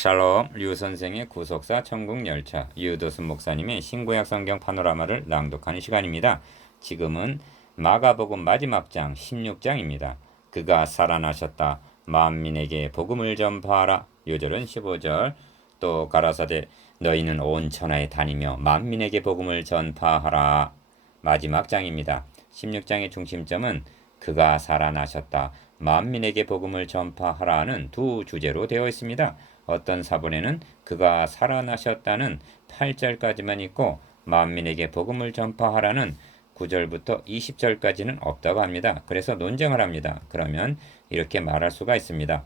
샬롬, 류 선생의 구속사 천국열차, 유도순 목사님의 신구약 성경 파노라마를 낭독하는 시간입니다. 지금은 마가복음 마지막 장 16장입니다. 그가 살아나셨다. 만민에게 복음을 전파하라. 요절은 15절. 또 가라사대 너희는 온 천하에 다니며 만민에게 복음을 전파하라. 마지막 장입니다. 16장의 중심점은 그가 살아나셨다. 만민에게 복음을 전파하라는 두 주제로 되어 있습니다. 어떤 사본에는 그가 살아나셨다는 8절까지만 있고 만민에게 복음을 전파하라는 9절부터 20절까지는 없다고 합니다. 그래서 논쟁을 합니다. 그러면 이렇게 말할 수가 있습니다.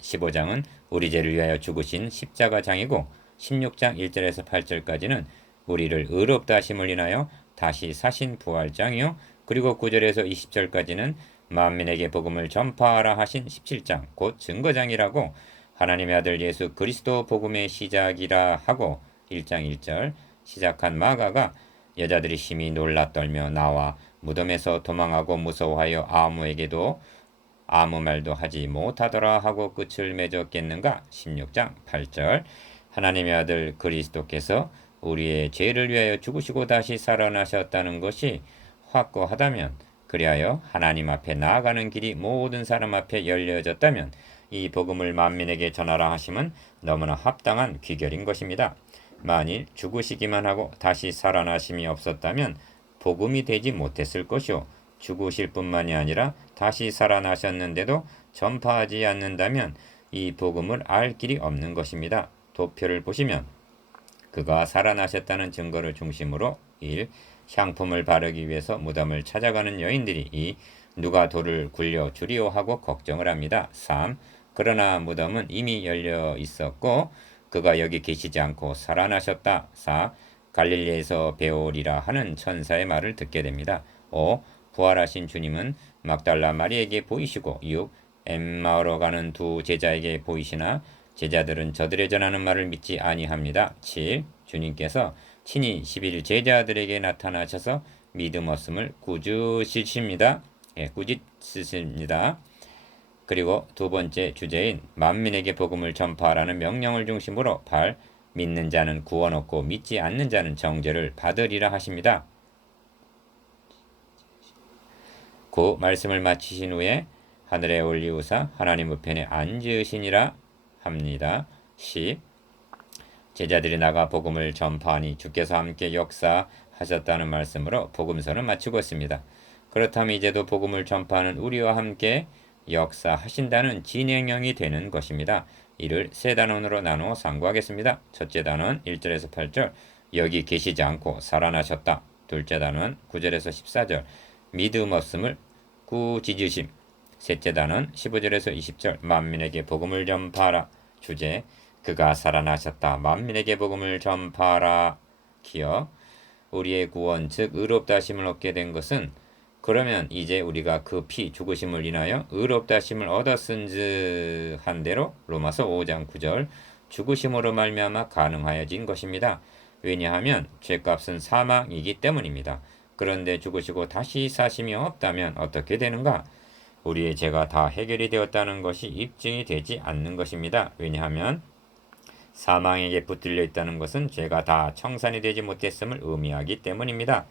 15장은 우리 죄를 위하여 죽으신 십자가장이고 16장 1절에서 8절까지는 우리를 의롭다 하심을 인하여 다시 사신 부활장이요. 그리고 9절에서 20절까지는 만민에게 복음을 전파하라 하신 17장 곧 증거장이라고 하나님의 아들 예수 그리스도 복음의 시작이라 하고 1장 1절 시작한 마가가 여자들이 심히 놀라 떨며 나와 무덤에서 도망하고 무서워하여 아무에게도 아무 말도 하지 못하더라 하고 끝을 맺었겠는가. 16장 8절 하나님의 아들 그리스도께서 우리의 죄를 위하여 죽으시고 다시 살아나셨다는 것이 확고하다면, 그리하여 하나님 앞에 나아가는 길이 모든 사람 앞에 열려졌다면 이 복음을 만민에게 전하라 하심은 너무나 합당한 귀결인 것입니다. 만일 죽으시기만 하고 다시 살아나심이 없었다면 복음이 되지 못했을 것이요, 죽으실 뿐만이 아니라 다시 살아나셨는데도 전파하지 않는다면 이 복음을 알 길이 없는 것입니다. 도표를 보시면 그가 살아나셨다는 증거를 중심으로 1. 향품을 바르기 위해서 무덤을 찾아가는 여인들이 2. 누가 돌을 굴려 주리오 하고 걱정을 합니다. 3. 그러나 무덤은 이미 열려 있었고 그가 여기 계시지 않고 살아나셨다. 4. 갈릴리에서 배우리라 하는 천사의 말을 듣게 됩니다. 5. 부활하신 주님은 막달라 마리에게 보이시고 6. 엠마오로 가는 두 제자에게 보이시나 제자들은 저들의 전하는 말을 믿지 아니합니다. 7. 주님께서 친히 11 제자들에게 나타나셔서 믿음 없음을 꾸짖으십니다. 꾸짖으십니다. 그리고 두 번째 주제인 만민에게 복음을 전파하라는 명령을 중심으로 8. 믿는 자는 구원 얻고 믿지 않는 자는 정죄를 받으리라 하십니다. 9. 말씀을 마치신 후에 하늘에 올리우사 하나님 우편에 앉으시니라 합니다. 10. 제자들이 나가 복음을 전파하니 주께서 함께 역사하셨다는 말씀으로 복음서는 마치고 있습니다. 그렇다면 이제도 복음을 전파하는 우리와 함께 역사하신다는 진행형이 되는 것입니다. 이를 세 단원으로 나누어 상고하겠습니다. 첫째 단원 1절에서 8절 여기 계시지 않고 살아나셨다. 둘째 단원 9절에서 14절 믿음 없음을 꾸짖으심. 셋째 단원 15절에서 20절 만민에게 복음을 전파하라. 주제 그가 살아나셨다. 만민에게 복음을 전파하라. 기억 우리의 구원 즉 의롭다 하심을 얻게 된 것은 그러면 이제 우리가 그 피 죽으심을 인하여 의롭다 하심을 얻었은즉 한 대로 로마서 5장 9절 죽으심으로 말미암아 가능하여진 것입니다. 왜냐하면 죄값은 사망이기 때문입니다. 그런데 죽으시고 다시 사심이 없다면 어떻게 되는가? 우리의 죄가 다 해결이 되었다는 것이 입증이 되지 않는 것입니다. 왜냐하면 사망에게 붙들려 있다는 것은 죄가 다 청산이 되지 못했음을 의미하기 때문입니다.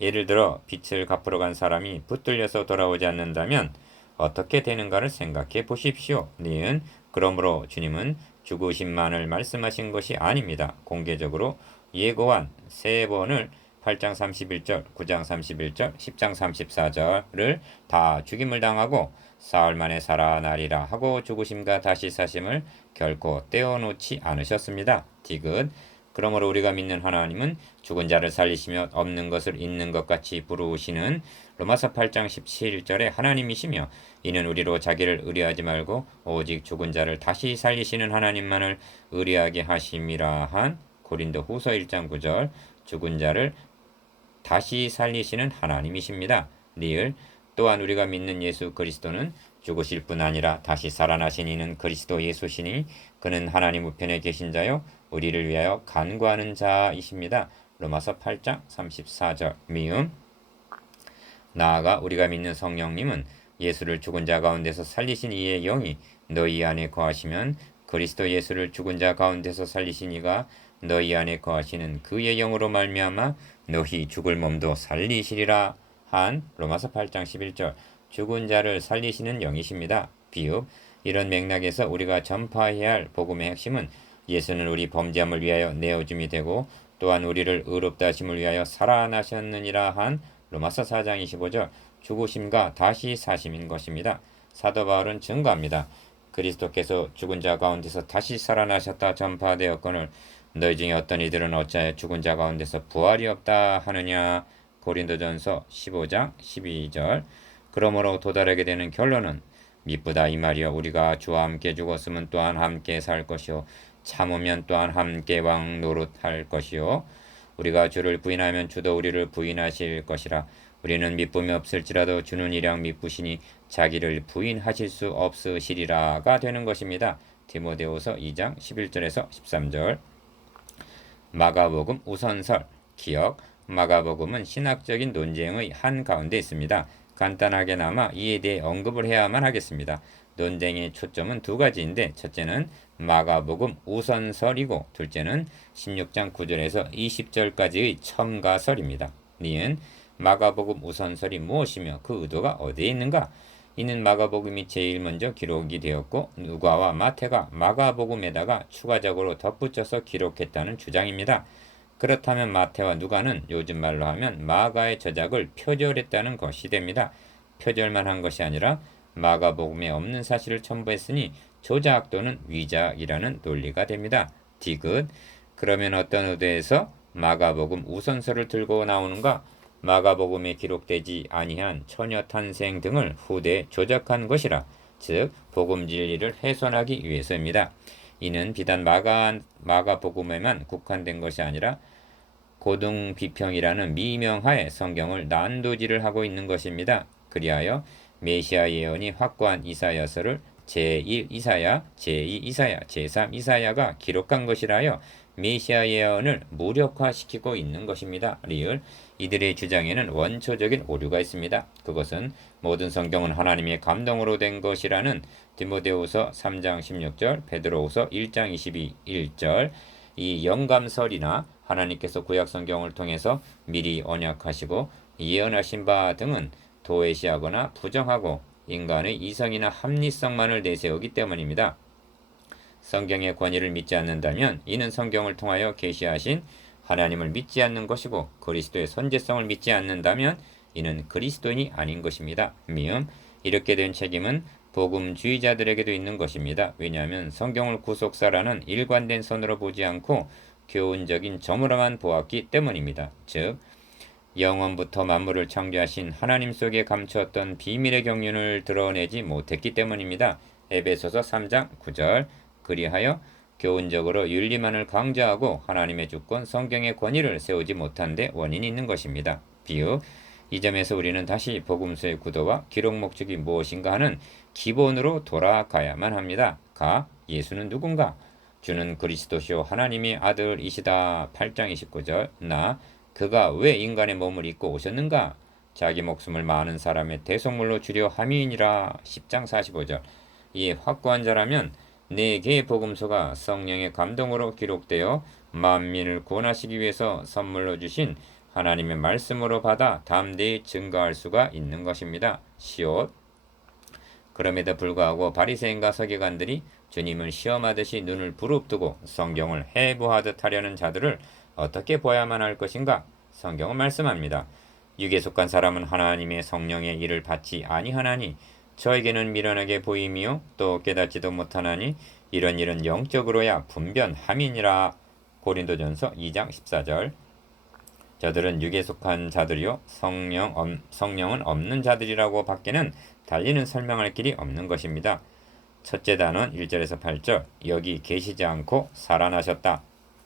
예를 들어 빚을 갚으러 간 사람이 붙들려서 돌아오지 않는다면 어떻게 되는가를 생각해 보십시오. 니은 그러므로 주님은 죽으심만을 말씀하신 것이 아닙니다. 공개적으로 예고한 세 번을 8장 31절, 9장 31절, 10장 34절을 다 죽임을 당하고 사흘 만에 살아나리라 하고 죽으심과 다시 사심을 결코 떼어놓지 않으셨습니다. 디귿 그러므로 우리가 믿는 하나님은 죽은 자를 살리시며 없는 것을 있는 것 같이 부르시는 로마서 8장 17절의 하나님이시며 이는 우리로 자기를 의뢰하지 말고 오직 죽은 자를 다시 살리시는 하나님만을 의뢰하게 하심이라 한 고린도 후서 1장 9절 죽은 자를 다시 살리시는 하나님이십니다. 리을 또한 우리가 믿는 예수 그리스도는 죽으실 뿐 아니라 다시 살아나신 이는 그리스도 예수시니 그는 하나님 우편에 계신 자요 우리를 위하여 간구하는 자이십니다. 로마서 8장 34절 미음 나아가 우리가 믿는 성령님은 예수를 죽은 자 가운데서 살리신 이의 영이 너희 안에 거하시면 그리스도 예수를 죽은 자 가운데서 살리신 이가 너희 안에 거하시는 그의 영으로 말미암아 너희 죽을 몸도 살리시리라 한 로마서 8장 11절. 죽은 자를 살리시는 영이십니다. 비읍. 이런 맥락에서 우리가 전파해야 할 복음의 핵심은 예수는 우리 범죄함을 위하여 내어줌이 되고 또한 우리를 의롭다 하심을 위하여 살아나셨느니라 한 로마서 4장 25절. 죽으심과 다시 사심인 것입니다. 사도 바울은 증거합니다. 그리스도께서 죽은 자 가운데서 다시 살아나셨다 전파되었거늘 너희 중에 어떤 이들은 어찌하여 죽은 자 가운데서 부활이 없다 하느냐. 고린도전서 15장 12절. 그러므로 도달하게 되는 결론은 미쁘다 이 말이여 우리가 주와 함께 죽었으면 또한 함께 살 것이요 참으면 또한 함께 왕 노릇할 것이요 우리가 주를 부인하면 주도 우리를 부인하실 것이라. 우리는 미쁨이 없을지라도 주는 이랑 미쁘시니 자기를 부인하실 수 없으시리라가 되는 것입니다. 디모데후서 2장 11절에서 13절. 마가복음 우선설 기억. 마가복음은 신학적인 논쟁의 한가운데 있습니다. 간단하게나마 이에 대해 언급을 해야만 하겠습니다. 논쟁의 초점은 두 가지인데 첫째는 마가복음 우선설이고 둘째는 16장 9절에서 20절까지의 첨가설입니다. 니은 마가복음 우선설이 무엇이며 그 의도가 어디에 있는가? 이는 마가복음이 제일 먼저 기록이 되었고 누가와 마태가 마가복음에다가 추가적으로 덧붙여서 기록했다는 주장입니다. 그렇다면 마태와 누가는 요즘 말로 하면 마가의 저작을 표절했다는 것이 됩니다. 표절만 한 것이 아니라 마가복음에 없는 사실을 첨부했으니 조작 또는 위작이라는 논리가 됩니다. 디귿. 그러면 어떤 의도에서 마가복음 우선설을 들고 나오는가? 마가복음에 기록되지 아니한 처녀 탄생 등을 후대에 조작한 것이라. 즉 복음 진리를 훼손하기 위해서입니다. 이는 비단 마가복음에만 국한된 것이 아니라 고등비평이라는 미명하에 성경을 난도질을 하고 있는 것입니다. 그리하여 메시아 예언이 확고한 이사야서를 제1 이사야, 제2 이사야, 제3 이사야가 기록한 것이라여 메시아 예언을 무력화시키고 있는 것입니다. 리을. 이들의 주장에는 원초적인 오류가 있습니다. 그것은 모든 성경은 하나님의 감동으로 된 것이라는 디모데후서 3장 16절, 베드로후서 1장 21절 이 영감설이나 하나님께서 구약 성경을 통해서 미리 언약하시고 예언하신 바 등은 도외시하거나 부정하고 인간의 이성이나 합리성만을 내세우기 때문입니다. 성경의 권위를 믿지 않는다면 이는 성경을 통하여 계시하신 하나님을 믿지 않는 것이고 그리스도의 선제성을 믿지 않는다면 이는 그리스도인이 아닌 것입니다. 미음. 이렇게 된 책임은 복음주의자들에게도 있는 것입니다. 왜냐하면 성경을 구속사라는 일관된 선으로 보지 않고 교훈적인 점으로만 보았기 때문입니다. 즉 영원부터 만물을 창조하신 하나님 속에 감추었던 비밀의 경륜을 드러내지 못했기 때문입니다. 에베소서 3장 9절. 그리하여 교훈적으로 윤리만을 강조하고 하나님의 주권 성경의 권위를 세우지 못한 데 원인이 있는 것입니다. 비유. 이 점에서 우리는 다시 복음서의 구도와 기록 목적이 무엇인가 하는 기본으로 돌아가야만 합니다. 가. 예수는 누군가? 주는 그리스도시요 하나님의 아들이시다. 8장 29절. 나. 그가 왜 인간의 몸을 입고 오셨는가? 자기 목숨을 많은 사람의 대속물로 주려 함이니라. 10장 45절. 이에 확고한 자라면 네 개의 복음서가 성령의 감동으로 기록되어 만민을 구원하시기 위해서 선물로 주신 하나님의 말씀으로 받아 담대히 증거할 수가 있는 것입니다. 시옷. 그럼에도 불구하고 바리새인과 서기관들이 주님을 시험하듯이 눈을 부릅뜨고 성경을 해부하듯 하려는 자들을 어떻게 보아야만 할 것인가? 성경은 말씀합니다. 육에 속한 사람은 하나님의 성령의 일을 받지 아니하나니 저에게는 미련하게 보임이요 또 깨닫지도 못하나니 이런 일은 영적으로야 분변함이니라. 고린도전서 2장 14절. 저들은 육에 속한 자들이요 성령은 없는 자들이라고 밖에는 달리는 설명할 길이 없는 것입니다. 첫째 단원 1절에서 8절. 여기 계시지 않고 살아나셨다.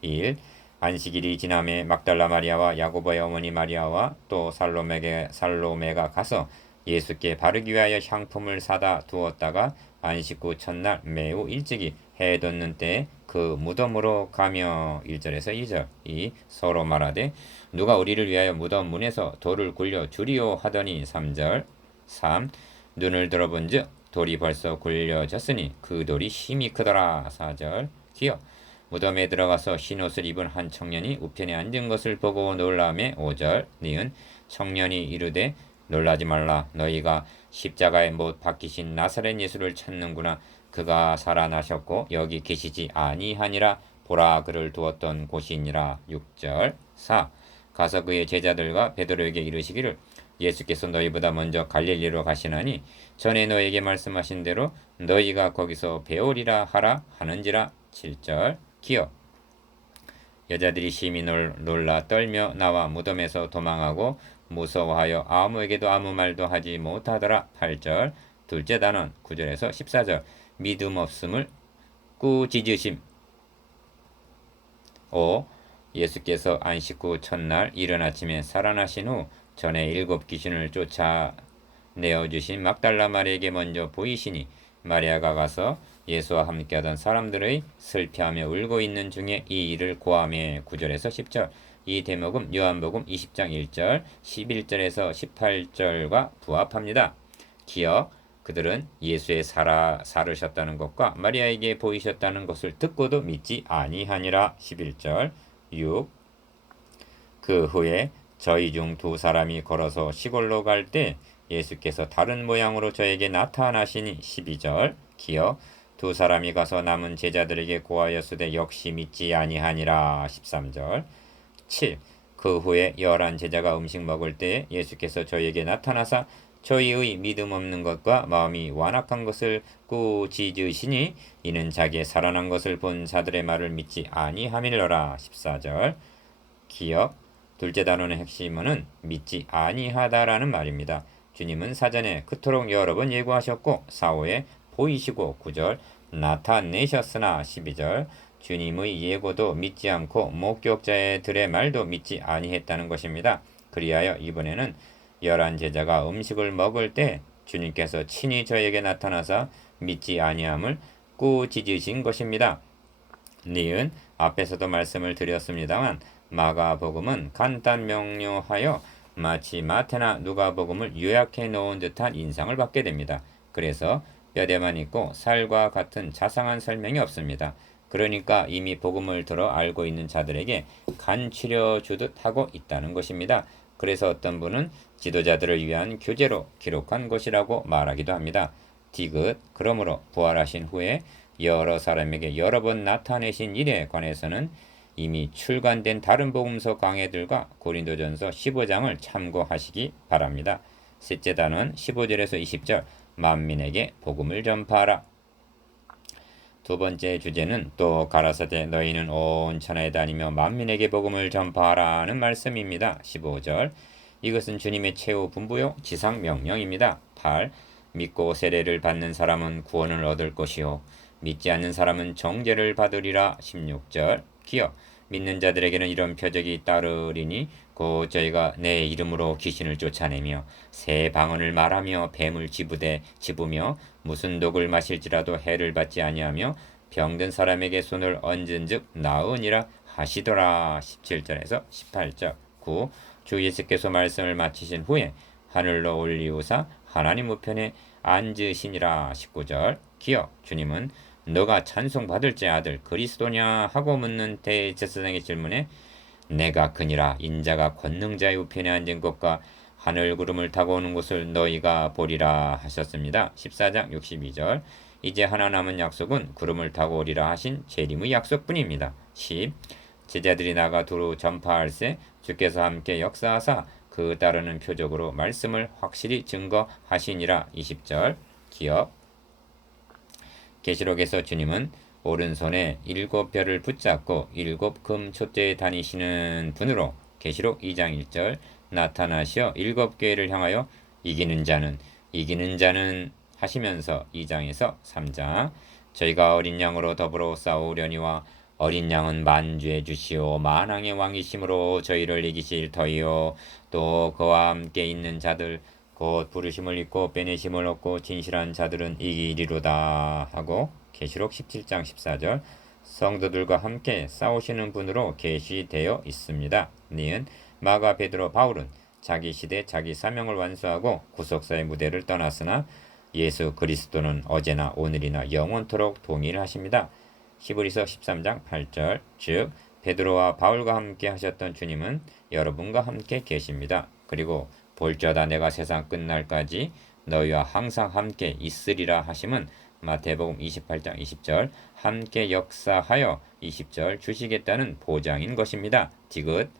1. 안식일이 지남에 막달라 마리아와 야고보의 어머니 마리아와 또 살로메가 가서 예수께 바르기 위하여 향품을 사다 두었다가 안식 후 첫날 매우 일찍이 해 돋는 때에 그 무덤으로 가며 1절에서 2절. 2. 서로 말하되 누가 우리를 위하여 무덤 문에서 돌을 굴려 주리오 하더니 3절. 3. 눈을 들어본즉 돌이 벌써 굴려졌으니 그 돌이 심히 크더라. 4절 기어 무덤에 들어가서 흰옷을 입은 한 청년이 우편에 앉은 것을 보고 놀라매. 5절 니은 청년이 이르되 놀라지 말라. 너희가 십자가에 못 박히신 나사렛 예수를 찾는구나. 그가 살아나셨고 여기 계시지 아니하니라. 보라 그를 두었던 곳이니라. 6절 4 가서 그의 제자들과 베드로에게 이르시기를 예수께서 너희보다 먼저 갈릴리로 가시나니 전에 너희에게 말씀하신 대로 너희가 거기서 배우리라 하라 하는지라. 7절 기어 여자들이 심히 놀라 떨며 나와 무덤에서 도망하고 무서워하여 아무에게도 아무 말도 하지 못하더라. 8절 둘째 단원 9절에서 14절 믿음 없음을 꾸짖으심. 5 예수께서 안식 후 첫날 이른 아침에 살아나신 후 전에 7 귀신을 쫓아내어주신 막달라 마리아에게 먼저 보이시니 마리아가 가서 예수와 함께하던 사람들의 슬퍼하며 울고 있는 중에 이 일을 고하매. 9절에서 10절 이 대목은 요한복음 20장 1절 11절에서 18절과 부합합니다. 기억 그들은 예수의 살으셨다는 것과 마리아에게 보이셨다는 것을 듣고도 믿지 아니하니라. 11절 6 그 후에 저희 중 2 사람이 걸어서 시골로 갈 때 예수께서 다른 모양으로 저에게 나타나시니. 12절 기어 2 사람이 가서 남은 제자들에게 고하였으되 역시 믿지 아니하니라. 13절 7 그 후에 11 제자가 음식 먹을 때 예수께서 저희에게 나타나사 저희의 믿음 없는 것과 마음이 완악한 것을 꾸짖으시니 이는 자기의 살아난 것을 본 자들의 말을 믿지 아니함이러라. 14절 기억 둘째 단원의 핵심은 믿지 아니하다라는 말입니다. 주님은 사전에 그토록 여러 번 예고하셨고 사후에 보이시고 9절 나타내셨으나 12절 주님의 예고도 믿지 않고 목격자들의 말도 믿지 아니했다는 것입니다. 그리하여 이번에는 11 제자가 음식을 먹을 때 주님께서 친히 저에게 나타나사 믿지 아니함을 꾸짖으신 것입니다. 니은 앞에서도 말씀을 드렸습니다만 마가복음은 간단 명료하여 마치 마태나 누가복음을 요약해 놓은 듯한 인상을 받게 됩니다. 그래서 뼈대만 있고 살과 같은 자상한 설명이 없습니다. 그러니까 이미 복음을 들어 알고 있는 자들에게 간추려 주듯 하고 있다는 것입니다. 그래서 어떤 분은 지도자들을 위한 교재로 기록한 것이라고 말하기도 합니다. 디귿 그러므로 부활하신 후에 여러 사람에게 여러 번 나타내신 일에 관해서는 이미 출간된 다른 복음서 강해들과 고린도전서 15장을 참고하시기 바랍니다. 셋째 단원 15절에서 20절 만민에게 복음을 전파하라. 두 번째 주제는 또 가라사대 너희는 온 천하에 다니며 만민에게 복음을 전파하라는 말씀입니다. 15절 이것은 주님의 최후 분부요 지상 명령입니다. 8 믿고 세례를 받는 사람은 구원을 얻을 것이요 믿지 않는 사람은 정죄를 받으리라. 16절 기어 믿는 자들에게는 이런 표적이 따르리니 곧 저희가 내 이름으로 귀신을 쫓아내며 새 방언을 말하며 뱀을 집으며 무슨 독을 마실지라도 해를 받지 아니하며 병든 사람에게 손을 얹은즉 나으니라 하시더라. 17절에서 18절 9 주 예수께서 말씀을 마치신 후에 하늘로 올리우사 하나님 우편에 앉으시니라. 19절 기어 주님은 너가 찬송받을 자 아들 그리스도냐 하고 묻는 대제사장의 질문에 내가 그니라 인자가 권능자의 우편에 앉은 것과 하늘 구름을 타고 오는 곳을 너희가 보리라 하셨습니다. 14장 62절 이제 하나 남은 약속은 구름을 타고 오리라 하신 재림의 약속뿐입니다. 10 제자들이 나가 두루 전파할세 주께서 함께 역사하사 그 따르는 표적으로 말씀을 확실히 증거하시니라. 20절 기억 계시록에서 주님은 오른손에 7별을 붙잡고 7금 촛대에 다니시는 분으로 계시록 2장 1절 나타나시어 7교회를 향하여 이기는 자는 하시면서 2장에서 3장 저희가 어린 양으로 더불어 싸우려니와 어린 양은 만주의 주시오 만왕의 왕이심으로 저희를 이기실 터이요 또 그와 함께 있는 자들 곧 부르심을 입고 빼내심을 얻고 진실한 자들은 이기리로다 하고 계시록 17장 14절 성도들과 함께 싸우시는 분으로 계시되어 있습니다. 니은 마가 베드로 바울은 자기 시대 자기 사명을 완수하고 구속사의 무대를 떠났으나 예수 그리스도는 어제나 오늘이나 영원토록 동일하십니다. 히브리서 13장 8절. 즉 베드로와 바울과 함께 하셨던 주님은 여러분과 함께 계십니다. 그리고 볼지어다 내가 세상 끝날까지 너희와 항상 함께 있으리라 하심은 마태복음 28장 20절 함께 역사하여 20절 주시겠다는 보장인 것입니다. 디귿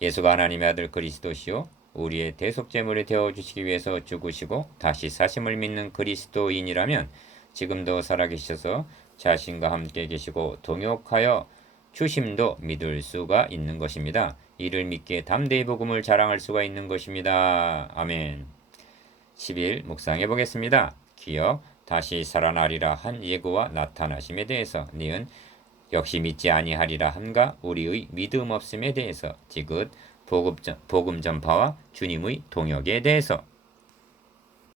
예수가 하나님의 아들 그리스도시요 우리의 대속제물이 되어주시기 위해서 죽으시고 다시 사심을 믿는 그리스도인이라면 지금도 살아계셔서 자신과 함께 계시고 동역하여 주심도 믿을 수가 있는 것입니다. 이를 믿기에 담대히 복음을 자랑할 수가 있는 것입니다. 아멘. 10일 묵상해 보겠습니다. 기억 다시 살아나리라 한 예고와 나타나심에 대해서 니은 역시 믿지 아니하리라 함과 우리의 믿음 없음에 대해서 디귿 복음 전파와 주님의 동역에 대해서